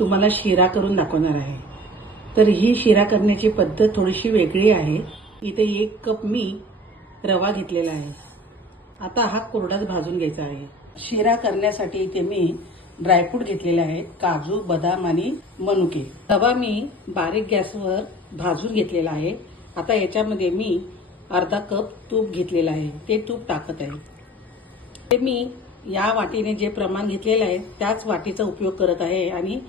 तुम्हाला शिरा करून दाखवणार आहे. तर ही शिरा करण्याची पद्धत थोडीशी वेगळी आहे. इथे एक कप मी रवा घेतलेला आहे. आता हा कोरडाच भाजून घ्यायचा आहे. शिरा करण्यासाठी इथे मी ड्रायफ्रूट घेतलेले आहेत काजू बदाम आणि मनुके. रवा मी बारीक गॅसवर भाजून घेतलेला आहे. आता याच्यामध्ये मी अर्धा कप तूप घेतलेला आहे. ते तूप टाकत आहे. ते मी या वाटीने जे प्रमाण घेतलेलं आहे त्याच वाटीचा उपयोग करत आहे आणि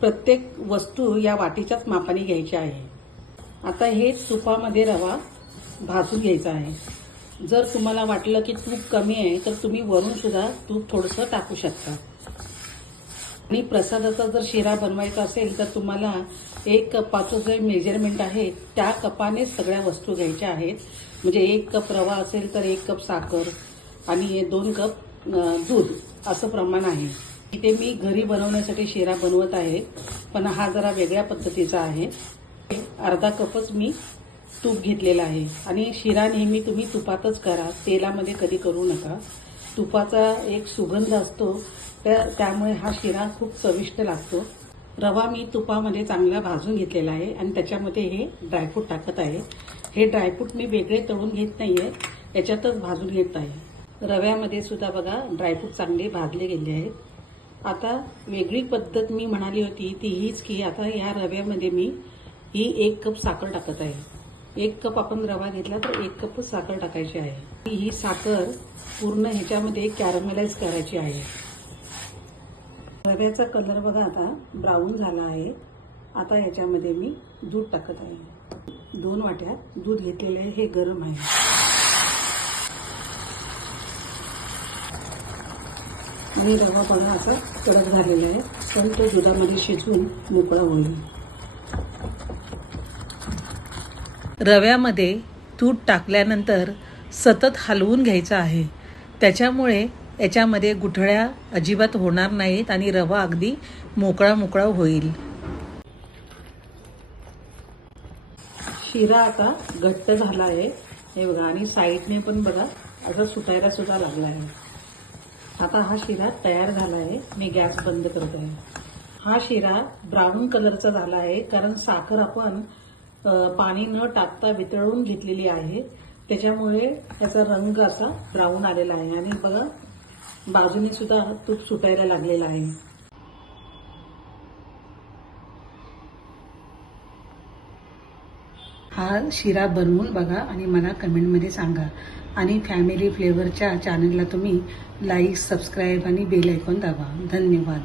प्रत्येक वस्तू या वाटीच्याच मापाने घ्यायची आहे. आता हे तुपामध्ये रवा भाजून घ्यायचा आहे. जर तुम्हाला वाटलं की तूप कमी आहे तर तुम्ही वरून सुद्धा तूप थोडंसं टाकू शकता. आणि प्रसादाचा जर शिरा बनवायचा असेल तर तुम्हाला एक कपाचं जे मेजरमेंट आहे त्या कपानेच सगळ्या वस्तू घ्यायच्या आहेत. म्हणजे एक कप रवा असेल तर एक कप साखर आणि दोन कप दूध असं प्रमाण आहे. इथे मी घरी बनवण्यासाठी शिरा बनवत आहे पण हा जरा वेगळ्या पद्धतीचा आहे. अर्धा कपच मी तूप घेतलेला आहे. आणि शिरा नेहमी तुम्ही तुपातच करा तेलामध्ये कधी करू नका. तुपाचा एक सुगंध असतो त्या त्यामुळे हा शिरा खूप चविष्ट लागतो. रवा मी तुपामध्ये चांगला भाजून घेतलेला आहे आणि त्याच्यामध्ये हे ड्रायफ्रूट टाकत आहे. हे ड्रायफ्रूट मी वेगळे तळून घेत नाही आहे याच्यातच भाजून घेत आहे. रव्यामध्ये सुद्धा बघा ड्रायफ्रूट चांगले भाजले गेले आहेत. आता वेगळी पद्धत मी म्हणाली होती ती हीच की आता या रव्यामध्ये मी ही एक कप साखर टाकत आहे. एक कप आपण रवा घेतला तर एक कपच साखर टाकायची आहे. ही साखर पूर्ण ह्याच्यामध्ये कॅरमलाइज करायची आहे. रव्याचा कलर बघा आता ब्राऊन झाला आहे. आता ह्याच्यामध्ये मी दूध टाकत आहे. दोन वाट्यात दूध घेतलेले आहे. हे गरम आहे. आणि रवा बघा असा कडक झालेला आहे. पण तो दुधामध्ये शिजवून मोकळा होईल. रव्यामध्ये तूप टाकल्यानंतर सतत हलवून घ्यायचं आहे. त्याच्यामुळे याच्यामध्ये गुठळ्या अजिबात होणार नाहीत आणि रवा अगदी मोकळा मोकळा होईल. शिरा आता घट्ट झाला आहे. हे बघा आणि साईडने पण बघा असा सुटायला सुद्धा लागला आहे. आता हा शिरा तयार झाला आहे. मी गॅस बंद करत आहे. हा शिरा ब्राऊन कलरचा झाला आहे कारण साखर आपण पाणी न टाकता वितळून घेतलेली आहे. त्याच्यामुळे त्याचा रंग असा ब्राऊन आलेला आहे. आणि बघा बाजूने सुद्धा तूप सुटायला लागलेला आहे. हा शिरा बनवून बघा आणि मला कमेंटमध्ये सांगा. आणि फॅमिली फ्लेवरच्या चॅनलला तुम्ही लाईक सबस्क्राईब आणि बेल ऐकून दाबा. धन्यवाद.